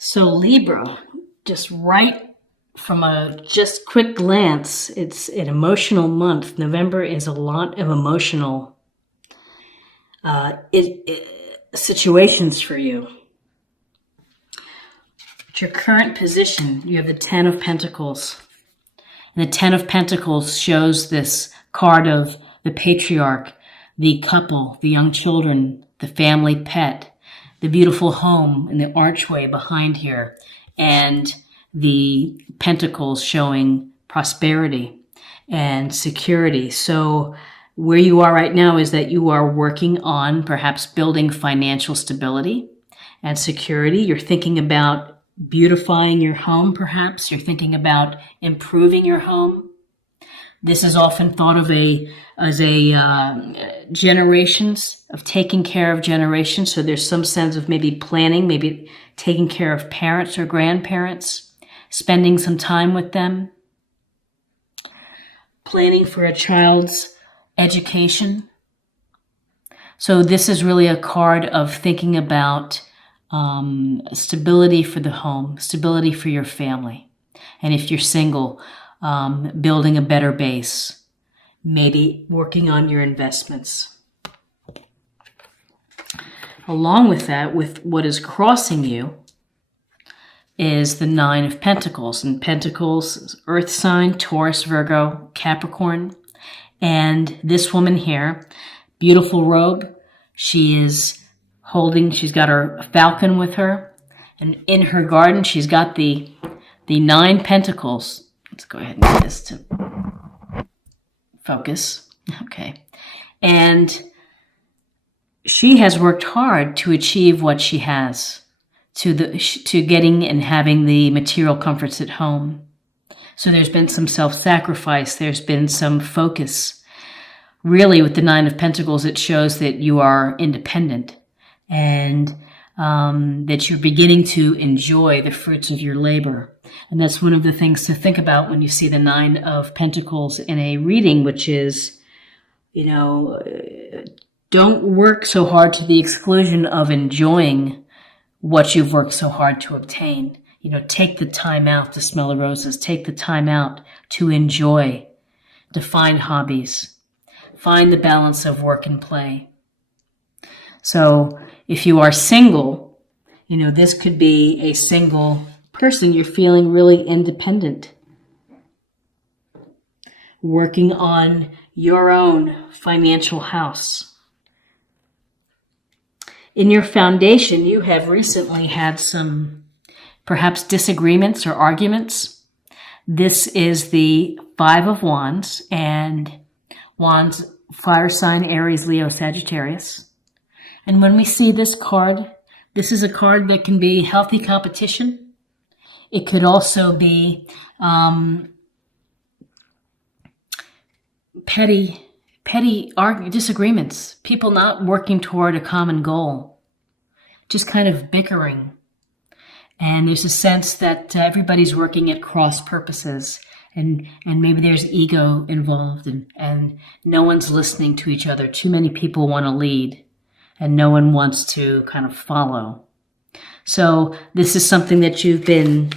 So Libra, just right from a just quick glance, it's an emotional month. November is a lot of emotional situations for you. At your current position, you have the Ten of Pentacles. And the Ten of Pentacles shows this card of the patriarch, the couple, the young children, the family pet, the beautiful home and the archway behind here, and the pentacles showing prosperity and security. So where you are right now is that you are working on perhaps building financial stability and security. You're thinking about beautifying your home, perhaps. You're thinking about improving your home. This is often thought of as generations, of taking care of generations. So there's some sense of maybe planning, maybe taking care of parents or grandparents, spending some time with them, planning for a child's education. So this is really a card of thinking about stability for the home, stability for your family. And if you're single, building a better base, maybe working on your investments. Along with that, with what is crossing you, is the Nine of Pentacles. And Pentacles is Earth sign, Taurus, Virgo, Capricorn. And this woman here, beautiful robe, she's got her falcon with her. And in her garden, she's got the Nine Pentacles. Let's go ahead and get this to focus. Okay. And she has worked hard to achieve what she has, to getting and having the material comforts at home. So there's been some self-sacrifice. There's been some focus. Really, with the Nine of Pentacles, it shows that you are independent and that you're beginning to enjoy the fruits of your labor. And that's one of the things to think about when you see the Nine of Pentacles in a reading, which is, don't work so hard to the exclusion of enjoying what you've worked so hard to obtain. Take the time out to smell the roses. Take the time out to enjoy, to find hobbies, find the balance of work and play. So if you are single, this could be a single person. You're feeling really independent, working on your own financial house. In your foundation, you have recently had some perhaps disagreements or arguments. This is the Five of Wands, and Wands, fire sign, Aries, Leo, Sagittarius. And when we see this card, this is a card that can be healthy competition. It could also be petty disagreements, people not working toward a common goal, just kind of bickering. And there's a sense that everybody's working at cross purposes, and maybe there's ego involved, and no one's listening to each other. Too many people want to lead, and no one wants to kind of follow. So this is something that you've been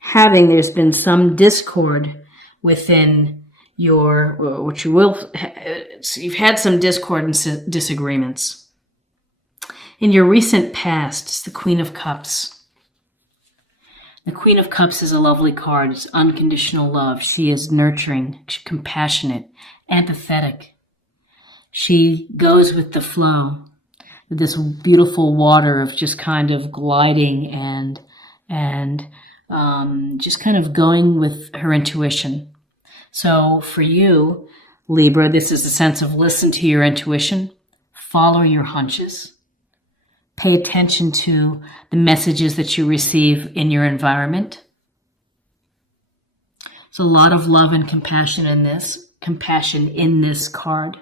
having. There's been some discord within you've had some discord and disagreements. In your recent past, it's the Queen of Cups. The Queen of Cups is a lovely card. It's unconditional love. She is nurturing, compassionate, empathetic. She goes with the flow, this beautiful water of just kind of gliding and just kind of going with her intuition. So for you, Libra, this is a sense of listen to your intuition, follow your hunches, pay attention to the messages that you receive in your environment. There's a lot of love and compassion in this card.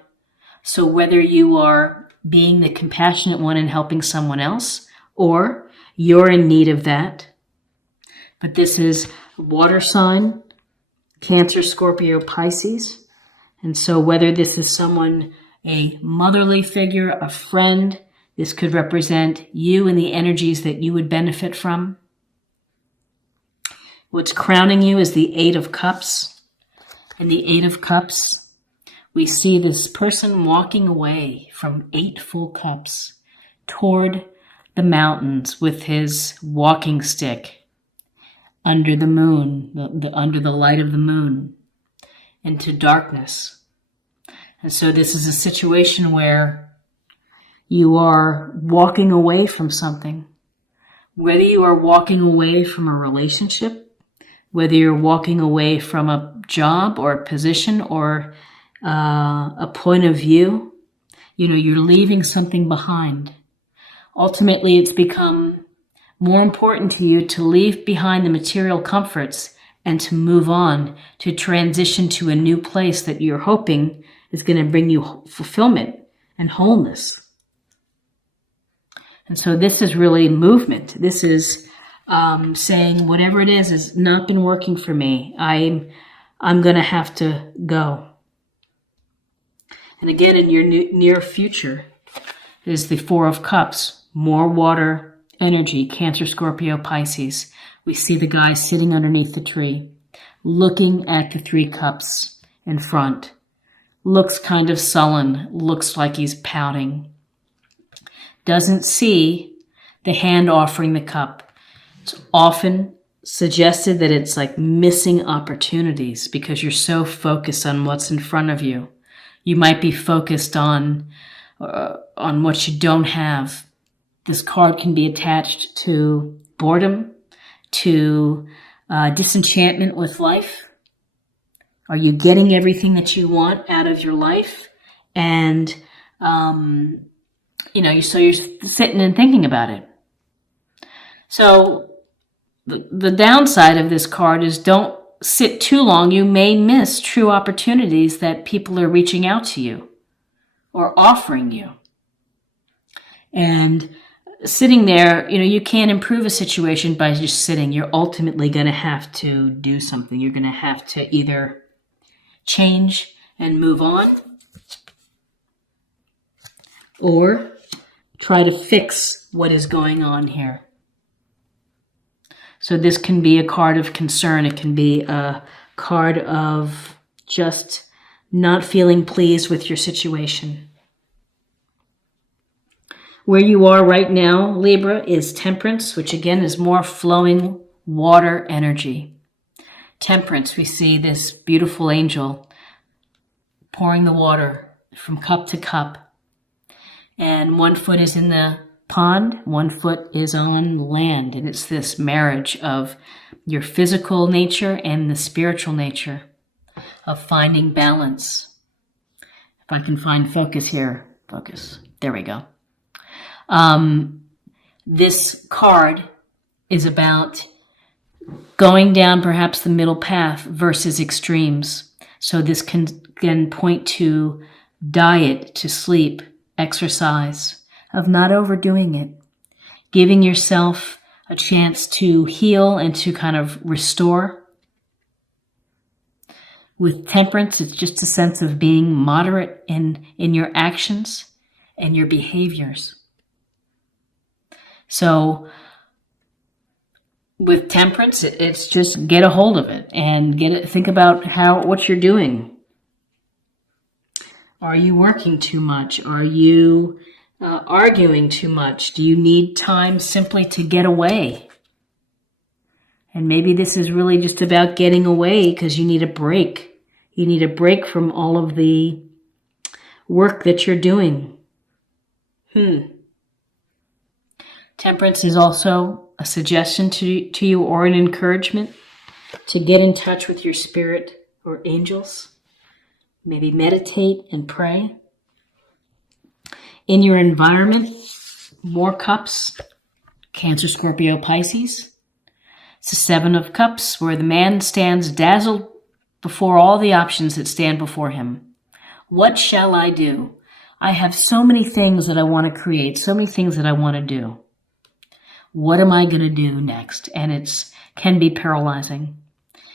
So whether you are being the compassionate one and helping someone else, or you're in need of that, but this is water sign, Cancer, Scorpio, Pisces. And so whether this is someone, a motherly figure, a friend, this could represent you and the energies that you would benefit from. What's crowning you is the Eight of Cups. And the Eight of Cups, we see this person walking away from 8 full cups toward the mountains with his walking stick under the moon, under the light of the moon, into darkness. And so this is a situation where you are walking away from something. Whether you are walking away from a relationship, whether you're walking away from a job or a position or a point of view, you're leaving something behind. Ultimately, it's become more important to you to leave behind the material comforts and to move on, to transition to a new place that you're hoping is going to bring you fulfillment and wholeness. And so this is really movement. This is saying whatever it is has not been working for me. I'm going to have to go. And again, in your near future is the Four of Cups, more water energy, Cancer, Scorpio, Pisces. We see the guy sitting underneath the tree, looking at the 3 cups in front. Looks kind of sullen, looks like he's pouting. Doesn't see the hand offering the cup. It's often suggested that it's like missing opportunities because you're so focused on what's in front of you. You might be focused on what you don't have. This card can be attached to boredom, to disenchantment with life. Are you getting everything that you want out of your life? And you're sitting and thinking about it. So the downside of this card is don't sit too long. You may miss true opportunities that people are reaching out to you or offering you. And sitting there, you can't improve a situation by just sitting. You're ultimately going to have to do something. You're going to have to either change and move on or try to fix what is going on here. So this can be a card of concern. It can be a card of just not feeling pleased with your situation. Where you are right now, Libra, is Temperance, which again is more flowing water energy. Temperance, we see this beautiful angel pouring the water from cup to cup. And 1 foot is in the pond, 1 foot is on land. And it's this marriage of your physical nature and the spiritual nature of finding balance. If I can find focus here, focus. There we go. This card is about going down perhaps the middle path versus extremes. So this can point to diet, to sleep, exercise, of not overdoing it, giving yourself a chance to heal and to kind of restore. With Temperance, it's just a sense of being moderate in your actions and your behaviors. So with Temperance, it's just get a hold of it and think about what you're doing. Are you working too much? Are you arguing too much? Do you need time simply to get away? And maybe this is really just about getting away because you need a break. You need a break from all of the work that you're doing. Temperance is also a suggestion to you or an encouragement to get in touch with your spirit or angels. Maybe meditate and pray. In your environment, more cups, Cancer, Scorpio, Pisces. It's the 7 of Cups, where the man stands dazzled before all the options that stand before him. What shall I do? I have so many things that I want to create, so many things that I want to do. What am I going to do next? And it can be paralyzing.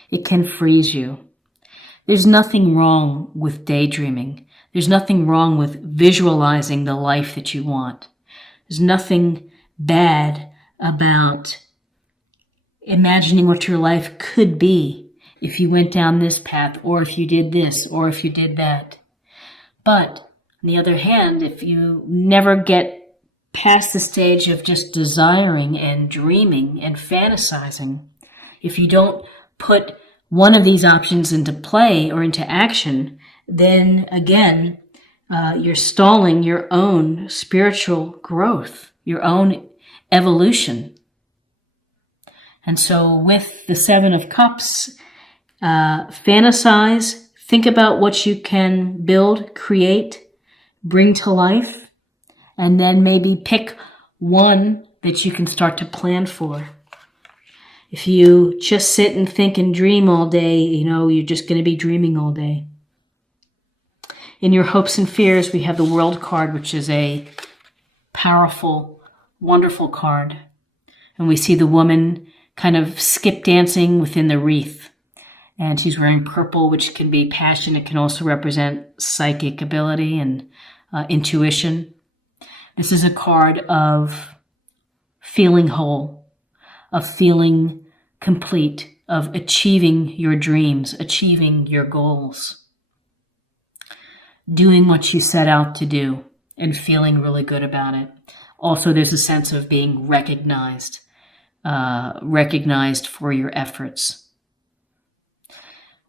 It can freeze you. There's nothing wrong with daydreaming. There's nothing wrong with visualizing the life that you want. There's nothing bad about imagining what your life could be if you went down this path, or if you did this, or if you did that. But on the other hand, if you never get past the stage of just desiring and dreaming and fantasizing, if you don't put one of these options into play or into action, then again, you're stalling your own spiritual growth, your own evolution. And so with the Seven of Cups, fantasize, think about what you can build, create, bring to life, and then maybe pick one that you can start to plan for. If you just sit and think and dream all day, you're just going to be dreaming all day. In your hopes and fears, we have the World card, which is a powerful, wonderful card. And we see the woman kind of skip dancing within the wreath. And she's wearing purple, which can be passion. It can also represent psychic ability and intuition. This is a card of feeling whole, of feeling complete, of achieving your dreams, achieving your goals, doing what you set out to do and feeling really good about it. Also, there's a sense of being recognized for your efforts.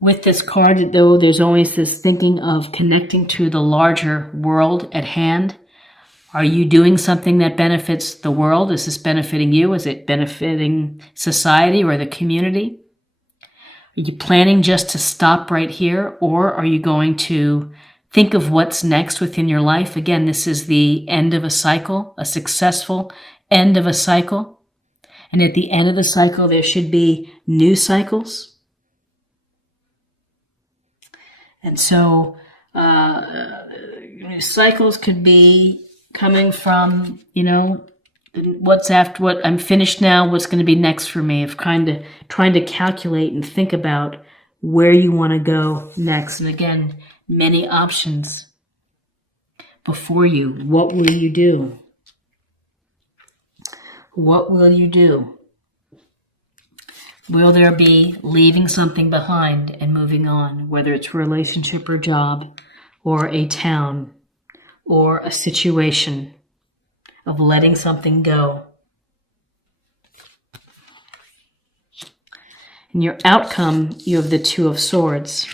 With this card, though, there's always this thinking of connecting to the larger world at hand. Are you doing something that benefits the world? Is this benefiting you? Is it benefiting society or the community? Are you planning just to stop right here, or are you going to think of what's next within your life? Again, this is the end of a cycle, a successful end of a cycle. And at the end of the cycle, there should be new cycles. And so cycles could be coming from, what's after what I'm finished now, what's going to be next for me, of kind of trying to calculate and think about where you want to go next. And again, many options before you. What will you do? What will you do? Will there be leaving something behind and moving on, whether it's a relationship or job or a town or a situation, of letting something go? In your outcome, you have the Two of Swords.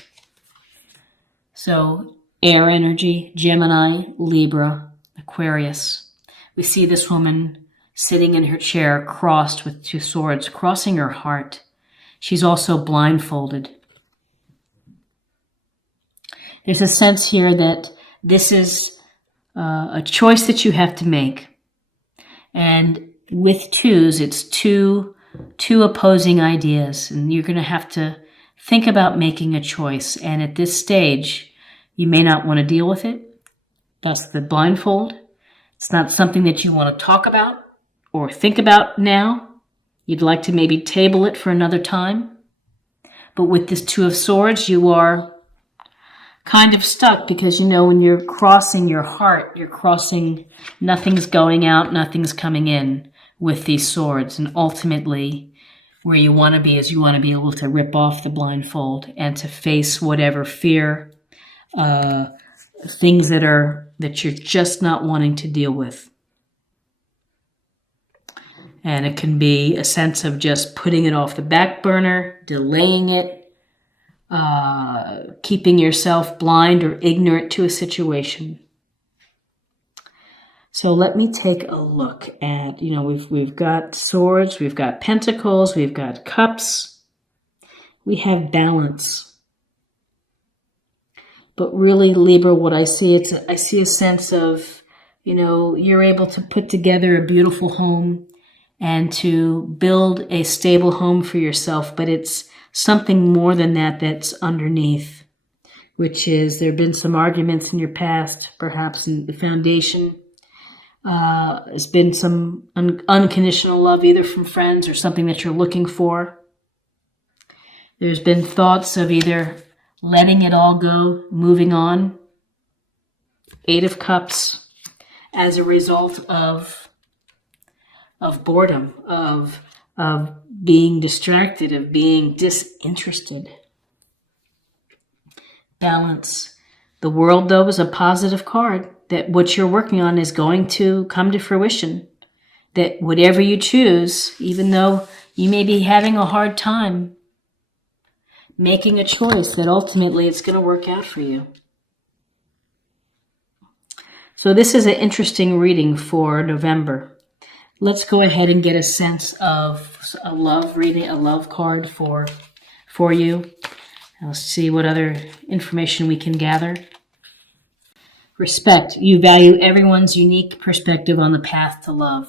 So air energy, Gemini, Libra, Aquarius. We see this woman sitting in her chair, crossed with two swords, crossing her heart. She's also blindfolded. There's a sense here that this is a choice that you have to make. And with twos, it's two opposing ideas, and you're going to have to think about making a choice. And at this stage, you may not want to deal with it. Thus the blindfold. It's not something that you want to talk about or think about now. You'd like to maybe table it for another time. But with this Two of Swords, you are kind of stuck, because when you're crossing your heart, you're crossing, nothing's going out, nothing's coming in with these swords. And ultimately, where you want to be is you want to be able to rip off the blindfold and to face whatever fear, things that you're just not wanting to deal with. And it can be a sense of just putting it off the back burner, delaying it, keeping yourself blind or ignorant to a situation. So let me take a look at, we've got swords, we've got pentacles, we've got cups, we have balance. But really, Libra, what I see, I see a sense of, you're able to put together a beautiful home and to build a stable home for yourself, but it's something more than that that's underneath, which is there have been some arguments in your past, perhaps in the foundation. There's been some unconditional love, either from friends or something that you're looking for. There's been thoughts of either letting it all go, moving on. Eight of Cups, as a result of boredom, of being distracted, of being disinterested. Balance. The world, though, is a positive card, that what you're working on is going to come to fruition. That whatever you choose, even though you may be having a hard time making a choice, that ultimately it's going to work out for you. So this is an interesting reading for November. Let's go ahead and get a sense of a love reading, a love card for you. Let's see what other information we can gather. Respect. You value everyone's unique perspective on the path to love.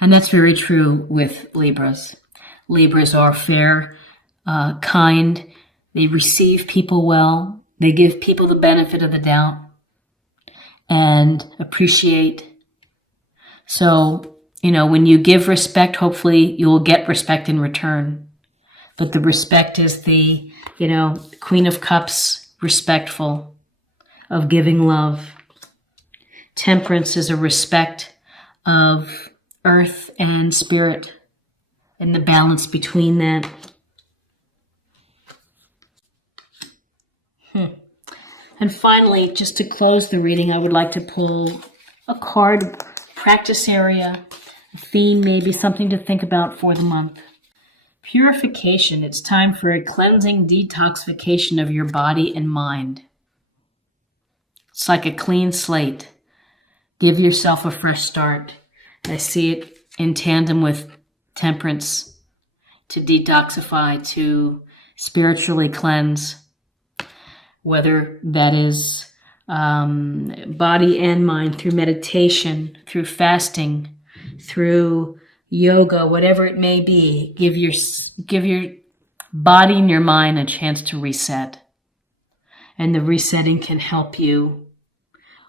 And that's very true with Libras. Libras are fair, kind. They receive people well. They give people the benefit of the doubt and appreciate. So, when you give respect, hopefully you will get respect in return. But the respect is the, Queen of Cups, respectful, of giving love. Temperance is a respect of earth and spirit and the balance between that. And finally, just to close the reading, I would like to pull a card, practice area, a theme, maybe something to think about for the month. Purification. It's time for a cleansing detoxification of your body and mind. It's like a clean slate. Give yourself a fresh start. I see it in tandem with temperance, to detoxify, to spiritually cleanse, whether that is body and mind, through meditation, through fasting, through yoga, whatever it may be. Give your body and your mind a chance to reset. And the resetting can help you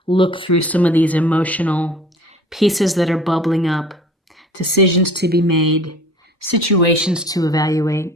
look through some of these emotional pieces that are bubbling up, decisions to be made, situations to evaluate.